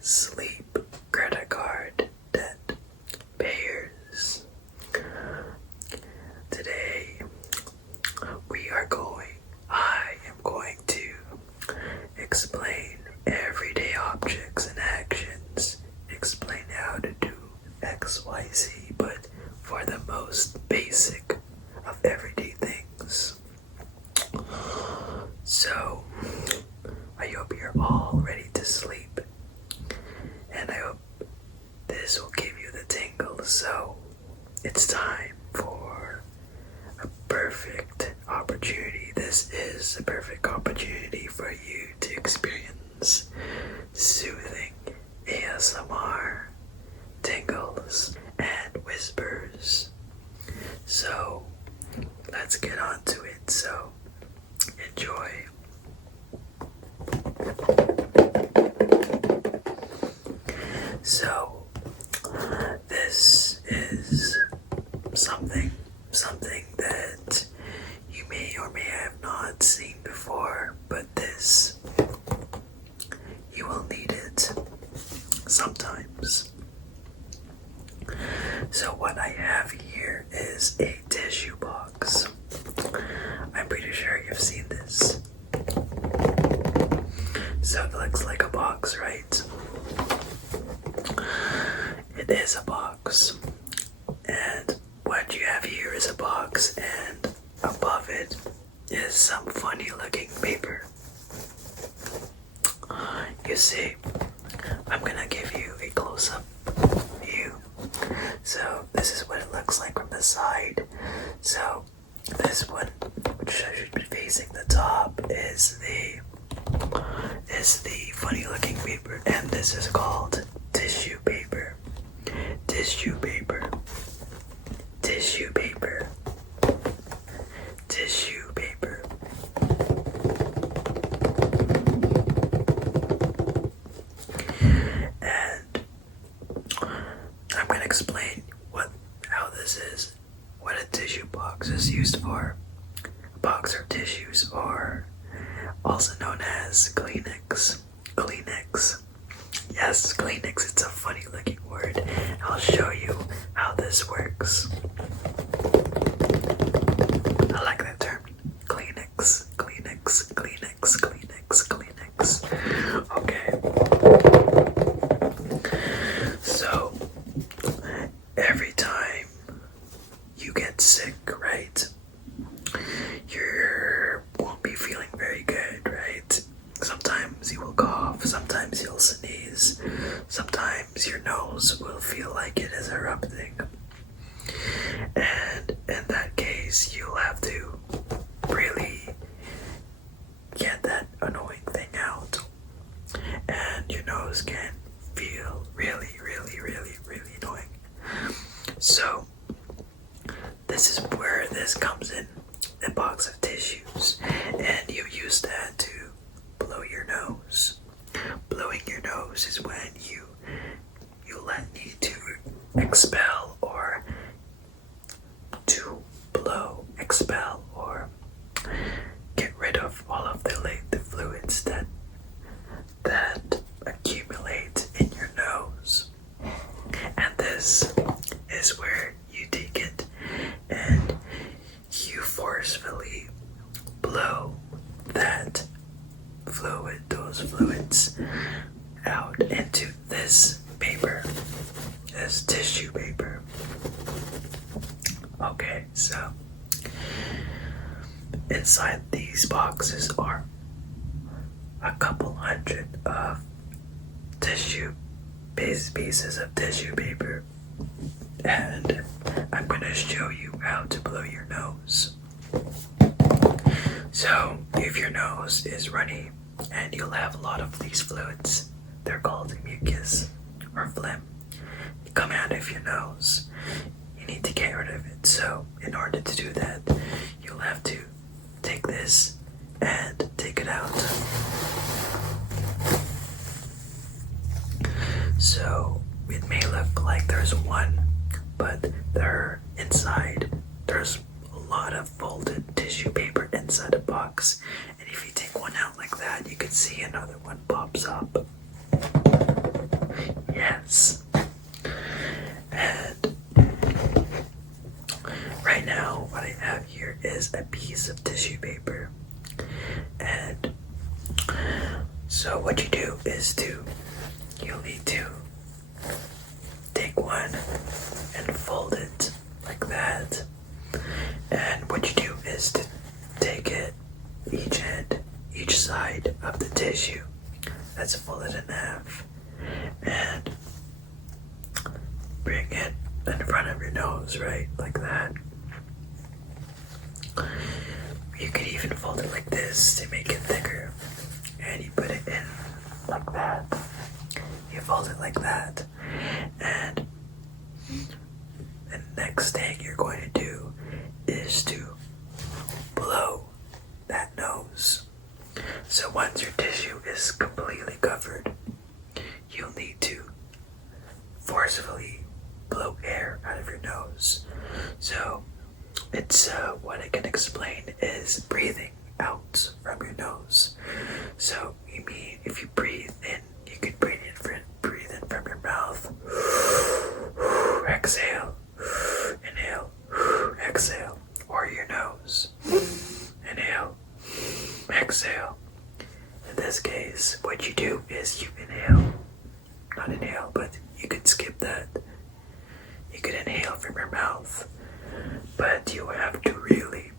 sleep, credit card, debt, payers. Today I am going to explain everyday objects and actions, explain how to do XYZ, but for the most basic of everyday things. So, I hope you're all ready to sleep, and I hope this will give you the tingles. So, it's time for a perfect opportunity. This is a perfect opportunity for you to experience soothing ASMR, tingles, and whispers. So, let's get on to it. So, enjoy. So, this is something that you may or may have not seen before, but you will need it sometimes. So what I have here is a tissue box. I'm pretty sure you've seen this. So it looks like a box, right? It is a box. And what you have here is a box, and above it is some funny looking paper. You see, I'm gonna give you a close-up view. So this is what it looks like from the side. So this one, which should be facing the top, is the funny looking paper, and this is called tissue paper. Tissue paper. Tissue paper. Tissue paper. And I'm going to explain how this is, what a tissue box is used for. A box of tissues, or also known as Kleenex. Kleenex. Yes, Kleenex, it's a funny looking word. I'll show you how this works. I like that term. Kleenex, Kleenex, Kleenex, Kleenex, Kleenex. Okay. So, every time you get sick, right? You won't be feeling very good, right? Sometimes you will cough, sometimes you'll sneeze, sometimes your nose will feel like it is erupting. And in that case, you'll have to really get that annoying thing out. And your nose can feel really, really, really, really annoying. So, this is where this comes in, a box of tissues. And you use that to blow your nose. Blowing your nose is when you need to expel, or to blow, expel, or get rid of all of the fluids that accumulate in your nose. And this is where you take it and you forcefully blow that those fluids out into this paper, this tissue paper. Okay, so inside these boxes are a couple hundred of pieces of tissue paper, and I'm going to show you how to blow your nose. So if your nose is runny and you'll have a lot of these fluids, they're called mucus or phlegm, come out of your nose. You need to get rid of it. So in order to do that, you'll have to take this and take it out. So it may look like there's one, but inside there's a lot of folded tissue paper inside a box. And if you take one out like that, you can see another one pops up. So what you do is you'll need to take one and fold it like that. And what you do is to take it each side of the tissue that's folded in half, and bring it in front of your nose, right? Like that. You could even fold it like this to make it thicker, and you put it in like that. You fold it like that, and the next thing you're going to do is to blow that nose. So once your tissue is completely covered, you'll need to forcefully blow air out of your nose. So it's what I can explain is breathing out from your nose. So you mean if you breathe in, you can breathe in from your mouth. Exhale. Inhale. Exhale. Or your nose. Inhale. Exhale. In this case, what you do is you inhale. Not inhale, but you could skip that. You could inhale from your mouth, but you have to really,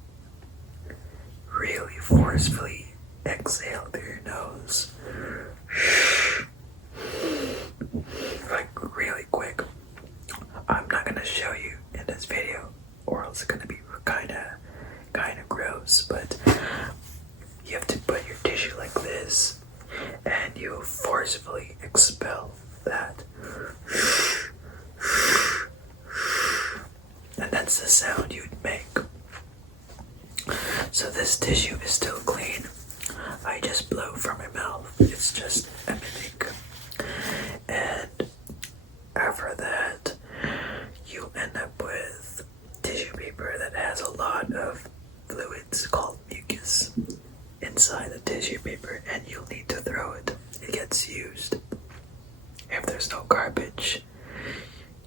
really forcefully exhale through your nose. Like really quick. I'm not gonna show you in this video, or else it's gonna be kinda gross, but you have to put your tissue like this, and you forcefully expel that. And that's the sound you'd make. So this tissue is still clean. I just blow from my mouth. It's just a mimic. And after that, you end up with tissue paper that has a lot of fluids called mucus inside the tissue paper, and you'll need to throw it. It gets used. If there's no garbage,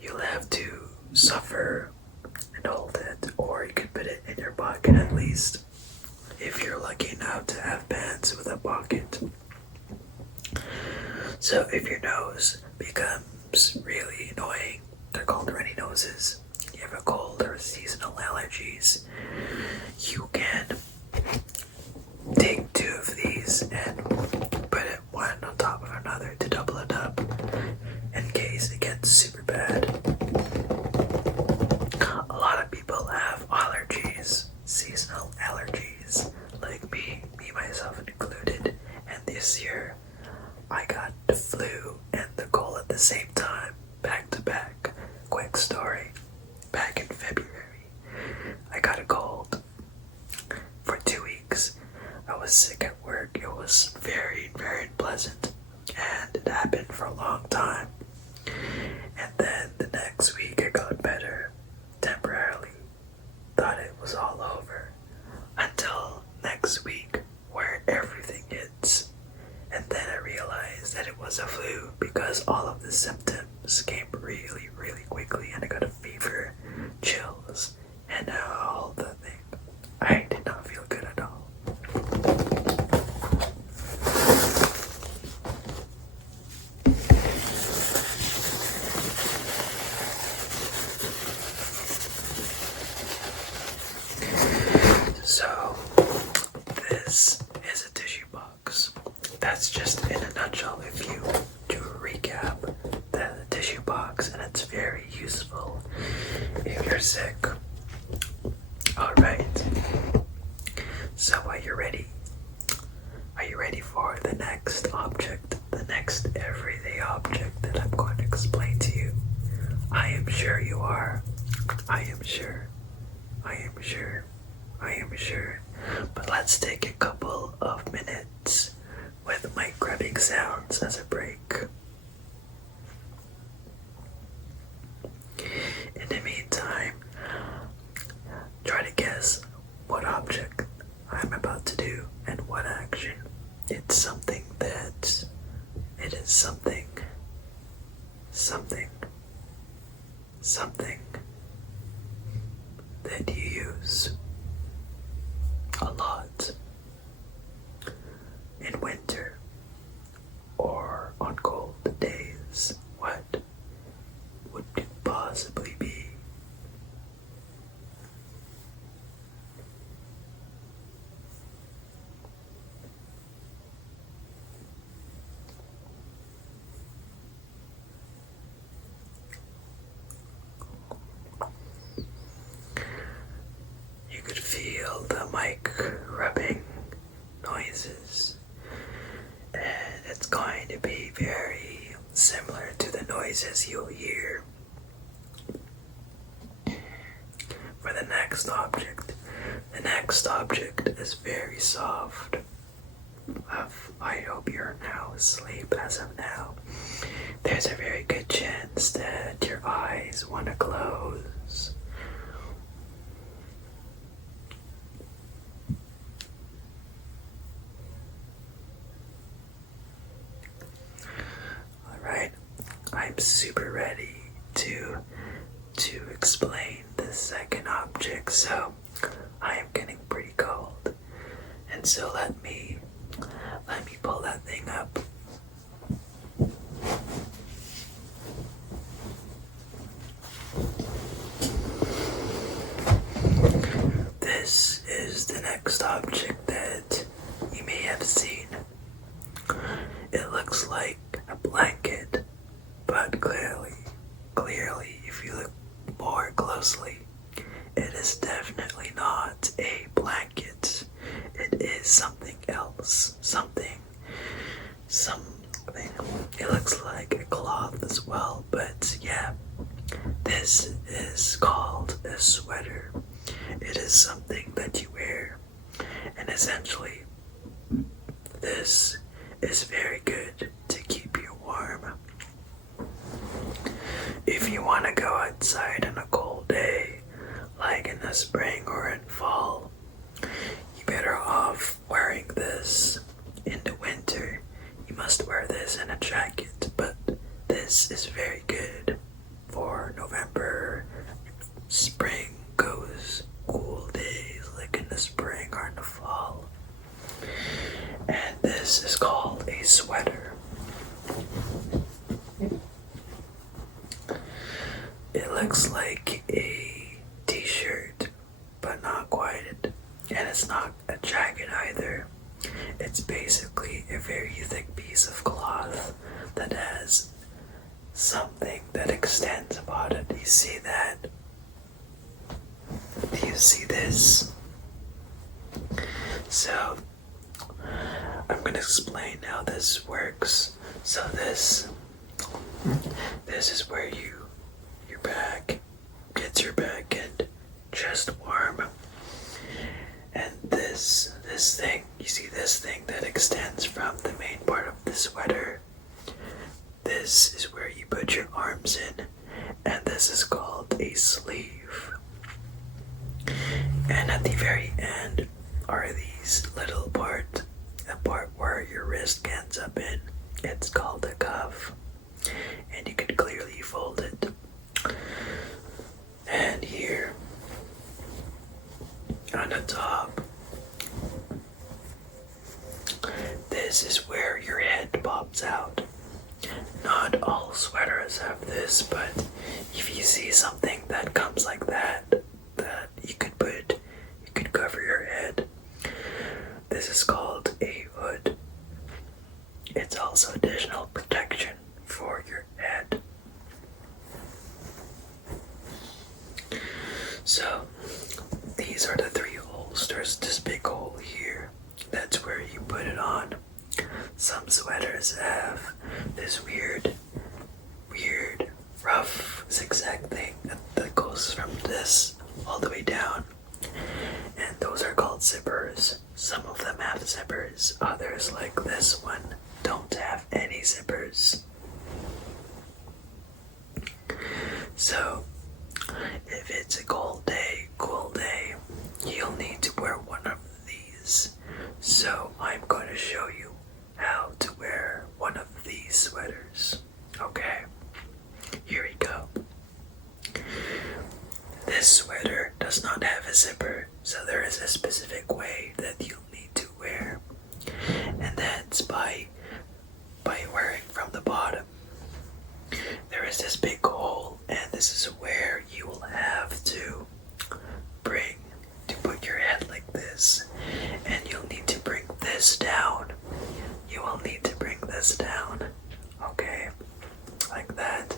you'll have to suffer and hold it, or you can put it in your pocket at least, if you're lucky enough to have pants with a pocket. So if your nose becomes really annoying, they're called runny noses, you have a cold or seasonal allergies, you can take two of these and put it one on top of another to double it up in case it gets super bad. A lot of people have allergies, seasonal allergies, like me myself included, and this year I got the flu and the cold at the same time, back to back. Quick story, back in February, I got a cold for 2 weeks. I was sick at work. It was very, very unpleasant, and it happened for a long time. And then the next week I got better, temporarily. Thought it was all over, until next week where everything hits. And then I realized that it was a flu because all of the symptoms came really, really quickly, and I got a fever, chills, and all the thing. I did not feel good at all. So, this is a tissue box. That's just in a nutshell if you do a recap. The tissue box, and it's very useful if you're sick. Alright. So are you ready? Are you ready for the next object? The next everyday object that I'm going to explain to you? I am sure you are. I am sure. I am sure. I am sure. But let's take a couple of minutes with mic grabbing sounds as a break. In the meantime, try to guess what object I'm about to do and what action. It's something that it is something that you use a lot in winter is. What would it possibly be? You could feel the mic rubbing noises, and it's going to be very similar to the noises you'll hear for the next object. The next object is very soft. I hope you're now asleep as of now. There's a very good chance that your eyes want to close. Alright, I'm super ready to explain the second object, so I am getting pretty cold. And so let me pull that thing up. This is the next object that you may have seen. It looks like a blanket, but clearly, if you look more closely, it is definitely not a blanket. It is something else. Something. It looks like a cloth as well, but yeah, this is called a sweater. It is something that you wear, and essentially, this is very good to keep you warm. If you want to go outside on a cold day, like in the spring or in fall, you're better off wearing this. In the winter, you must wear this in a jacket, but this is very good for November. Spring goes cool days like in the spring or in the fall. And this is called a sweater. It looks like a t-shirt, but not quite. And it's not a jacket either. It's basically a very thick piece of cloth that has something that extends about it. You see that? Do you see this? So, I'm going to explain how this works. So this is where your back gets your back and chest warm. And this thing, you see this thing that extends from the main part of the sweater. This is where you put your arms in, and this is called a sleeve. And at the very end are these little the part where your wrist ends up in. It's called a cuff, and you can clearly fold it. And here on the top, this is where your head pops out. Not all sweaters have this, but if you see something that comes like that you could cover your head. This is called a hood. It's also additional protection for your head. So these are the three holes. There's this big hole here. That's where you put it on. Some sweaters have this weird rough zigzag thing that goes from this all the way down. And those are called zippers. Some of them have zippers. Others, like this one, don't have any zippers. So, if it's a cool day, you'll need to wear one of these. So, I'm going to show you how to wear one of these sweaters. Okay, here we go. This sweater does not have a zipper, so there is a specific way that you'll need to wear, and that's by wearing from the bottom. there's this big hole, and this is where you will have to put your head like this, and you'll need to bring this down. You will need to bring this down, okay, like that.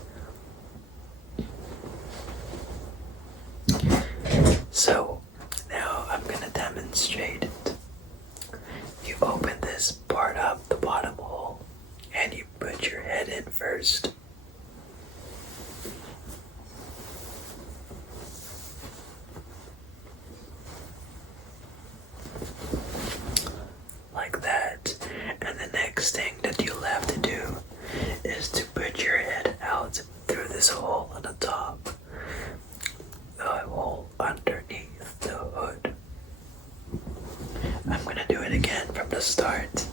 So now I'm gonna demonstrate it. You open this part up, the bottom hole, and you put your head in first. Like that. And the next thing that you'll have to do is to put your head out through this hole on the top, the hole underneath the hood. I'm gonna do it again from the start.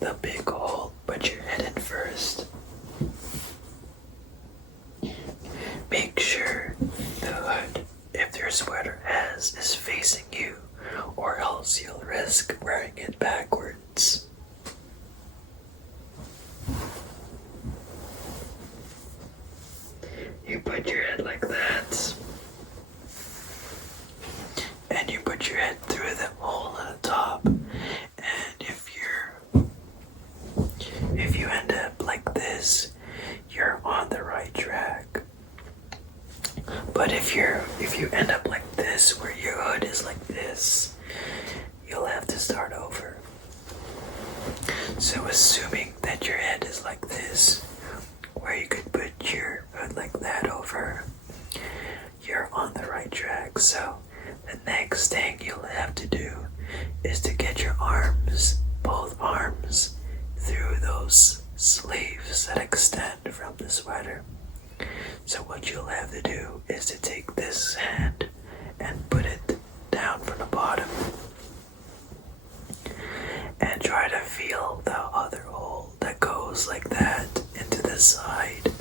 The big hole, put your head in first. Make sure the hood, if your sweater has, is facing you, or else you'll risk wearing it backwards. You put your head like that, and you put your head through the hole at the top, and if you end up like this, you're on the right track. But if you end up like this, where your hood is like this, you'll have to start over. So assuming that your head is like this, where you could put your hood like that over, you're on the right track. So the next thing you'll have to do is to get your arms, both arms, through those sleeves that extend from the sweater. So what you'll have to do is to take this hand and put it down from the bottom and try to feel the other hole that goes like that into the side.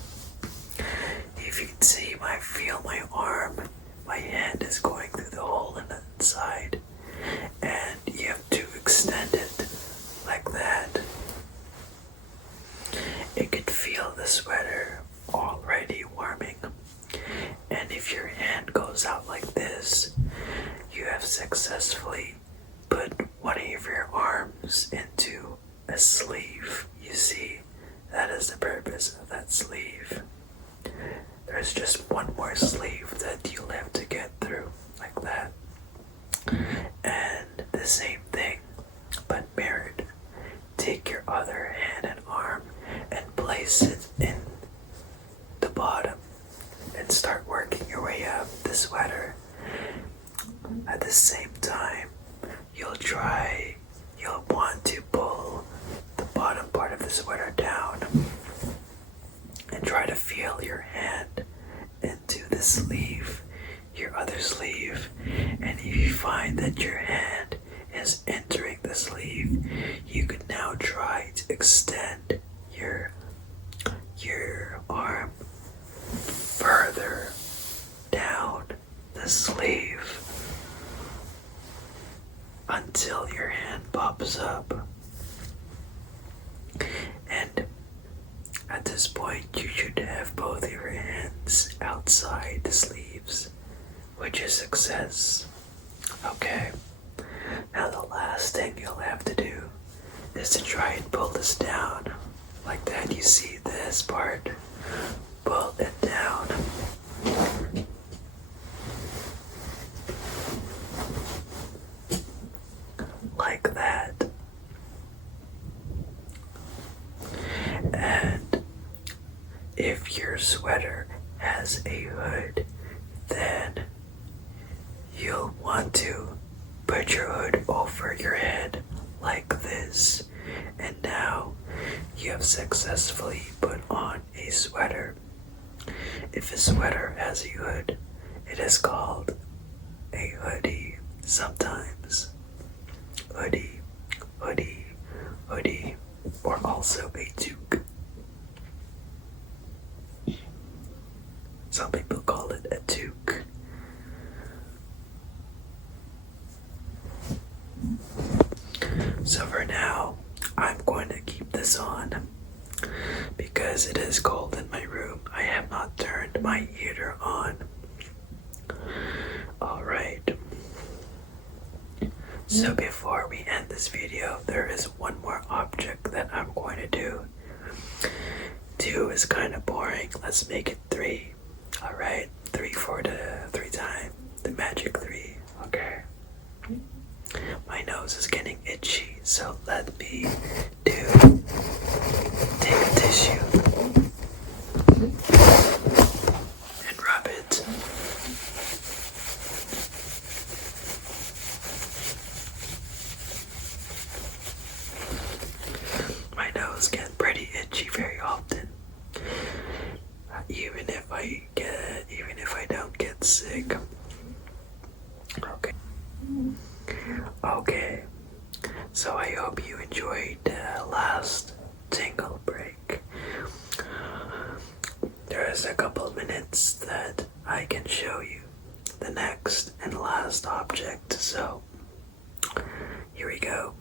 If you can see, feel my arm, my hand is going through the hole in the inside, and you have to extend it like that. It could feel the sweater already warming, and if your hand goes out like this, you have successfully put one of your arms into a sleeve. You see, that is the purpose of that sleeve. There's just one more sleeve that you'll have to get through like that, and the same thing but mirrored. Take your other hand and arm and place it in the bottom and start working your way up the sweater. At the same time, you'll want to pull the bottom part of the sweater down and try to feel your hand into the sleeve, your other sleeve, and if you find that your hand is entering the sleeve, you can now try to extend your arm further down the sleeve until your hand pops up. And at this point, you should have both of your hands outside the sleeves, which is success. Okay, now the last thing you'll have to do is to try and pull this down like that. You see this part? Pull it down. Like that. And if your sweater has a hood, then you'll want to put your hood over your head like this. And now you have successfully put on a sweater. If a sweater has a hood, it is called a hoodie sometimes. Hoodie, hoodie, hoodie, or also a toque. Some people call it a toque. So for now, I'm going to keep this on because it is cold in my room. I have not turned my heater on. Alright. So before we end this video, there is one more object that I'm going to do. 2 is kind of boring. Let's make it 3. Alright, 3 for the 3 time. The magic 3. Okay. My nose is getting itchy, so let me take a tissue and rub it. My nose gets pretty itchy very often. Even if I don't get sick. Okay. So I hope you enjoyed the last tingle break. There's a couple minutes that I can show you the next and last object. So here we go.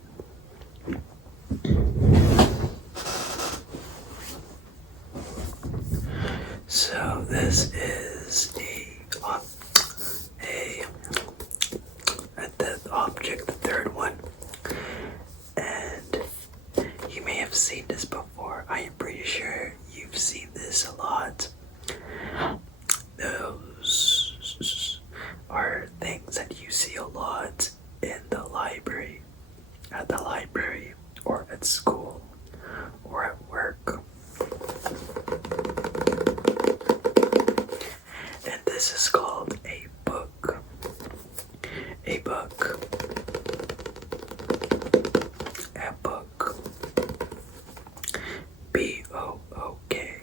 So this is the object, the third one, and you may have seen this before. I am pretty sure you've seen this a lot. Those are things that you see a lot in the library, at the library, or at school, or at work. And this is called a book. A book. A book. B-O-O-K.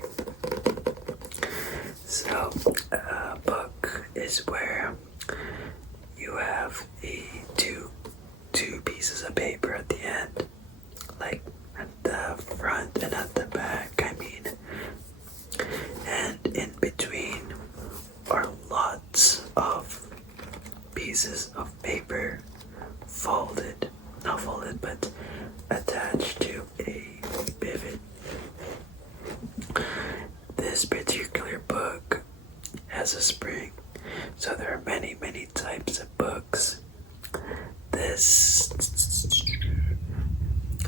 So, a book is where you have two pieces of paper at the end, like at the front and at the back, and in between are lots of pieces of paper not folded, but attached to a pivot. This particular book has a spring, so there are many types of books.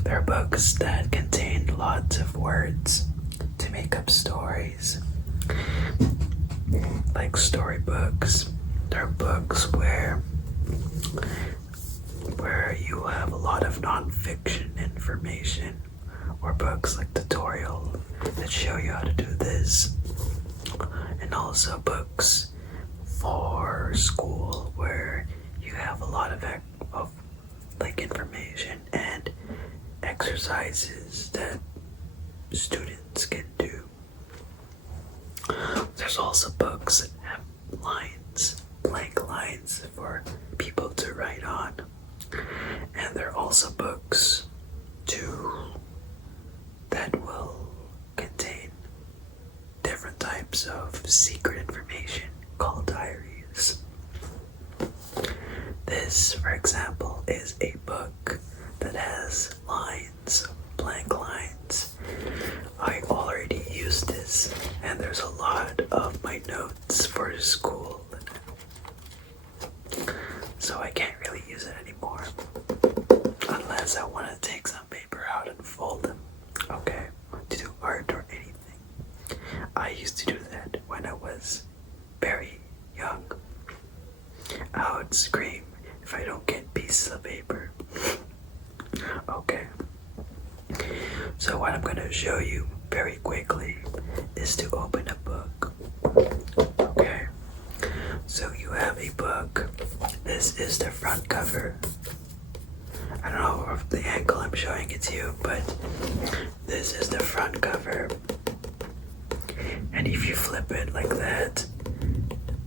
There are books that contain lots of words to make up stories, like storybooks. There are books where you have a lot of non-fiction information, or books like tutorial that show you how to do this, and also books for school where you have a lot of like information and exercises that students can do. There's also books that have lines, blank lines for people to write on. And there are also books that will contain different types of secret information called diaries. This, for example, is a book that has lines, blank lines. I already used this, and there's a lot of my notes for school, so I can't really use it anymore unless I want to take some paper out and fold them, okay, to do art or anything. I used to do that when I was very young. I would scream if I don't get pieces of paper. Okay, so what I'm going to show you very quickly is to open a book. Okay, so you have a book. This is the front cover. I don't know if the angle I'm showing it to you, but this is the front cover. And if you flip it like that,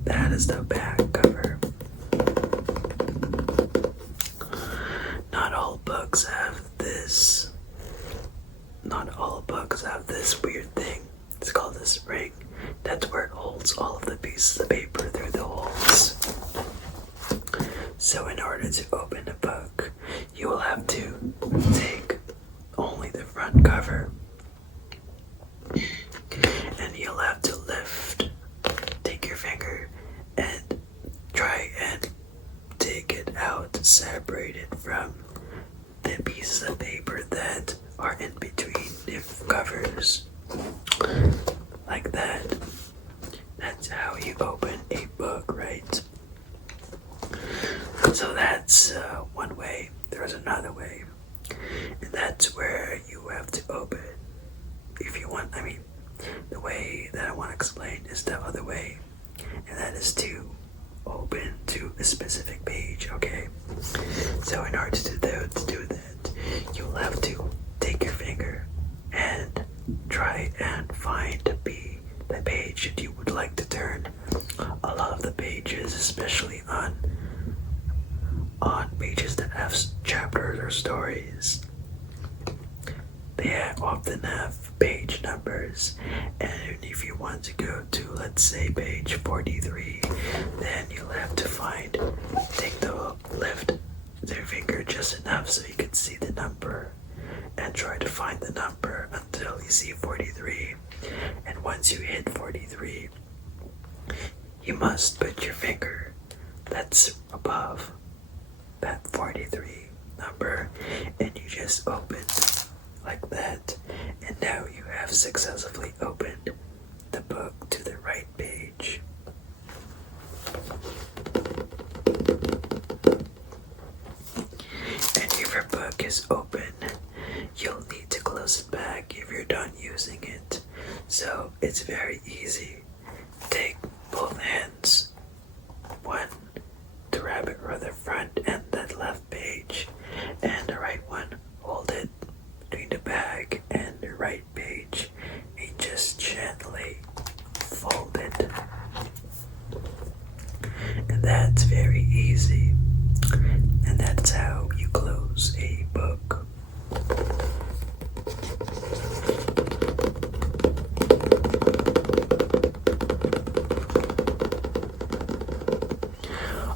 that is the back cover. Not all books have this. Not all books have this weird thing. It's called a spring. That's where it holds all of the pieces of paper through the holes. So in order to open a book, you will have to take only the front cover, and you'll have to lift fingers. Like that. That's how you open a book, right? So that's one way. There's another way. And that's where you have to open. If you want, the way that I want to explain is the other way. And that is to open to a specific page, okay? So in order to do that, you'll have to take your finger and try and find the page that you would like to turn. A lot of the pages, especially on pages that have chapters or stories, they often have page numbers, and if you want to go to, let's say, page 43, then you'll have to lift their finger just enough so you can see the number, and try to find the number until you see 43. And once you hit 43, you must put your finger that's above that 43 number, and you just open like that, and now you have successfully opened the book to the right page. And if your book is open, you'll need to close it back if you're done using it. So it's very easy. Take both hands, one to grab it for the front and that left page, and the right one, hold it between the back and the right page, and just gently fold it. And that's very easy. And that's how you close a book.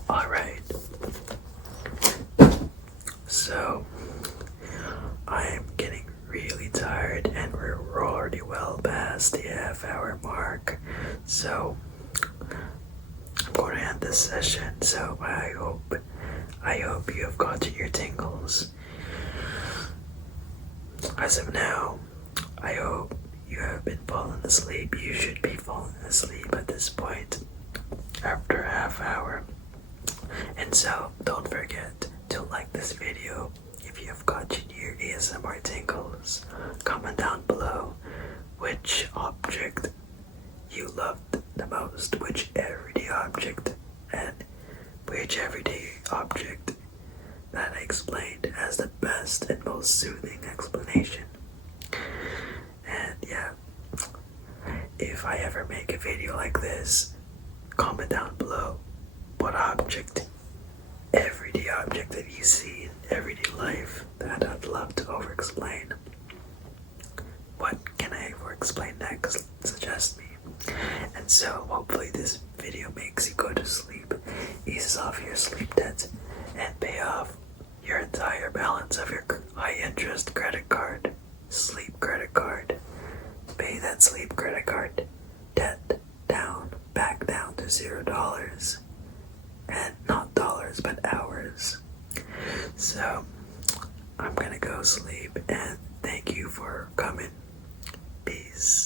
Alright. So, I'm getting really tired, and we're already well past the half-hour mark. So, I'm going to end this session. So I hope you have gotten your tingles. As of now, I hope you have been falling asleep. You should be falling asleep at this point after a half hour. And so, don't forget to like this video if you have gotten your ASMR tingles. Comment down below which object you loved the most, which everyday object, and which everyday object that I explained as the best and most soothing explanation. And yeah, if I ever make a video like this, comment down below what object, everyday object that you see in everyday life that I'd love to over-explain. What can I over-explain next? Suggest me. And so hopefully this video makes you go to sleep, eases off your sleep debt, and pay off your entire balance of your high-interest credit card, sleep credit card. Pay that sleep credit card debt back down to $0. And not dollars, but hours. So, I'm gonna go sleep, and thank you for coming. Peace.